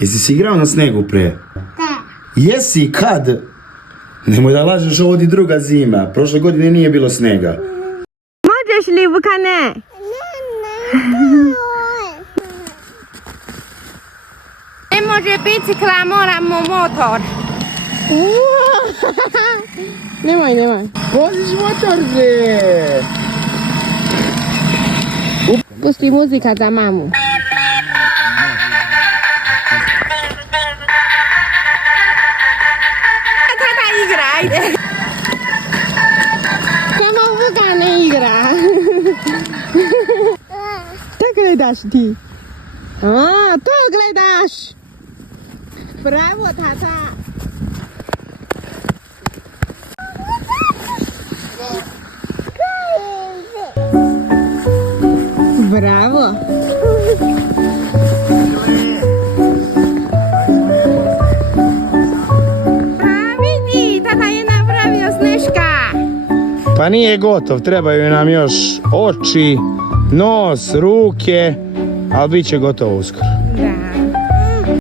Jesi si igrao na snegu pre? Da. Jesi, kad? Nemoj da lažeš, ovo ti druga zima. Prošle godine nije bilo snega. Možeš li, Vukane? Ne može bicikla, moramo motor. Nemoj. Voziš motor, bre! Pusti muzika za mamu. Tata igra, ajde. Samo Vukane igra. Šta gledaš ti? A, to gledaš. Bravo, tata. Bravo. A vidi, tata je napravio sneška. Pa nije gotov, trebaju nam još oči, nos, ruke, ali bit će gotovo uskoro.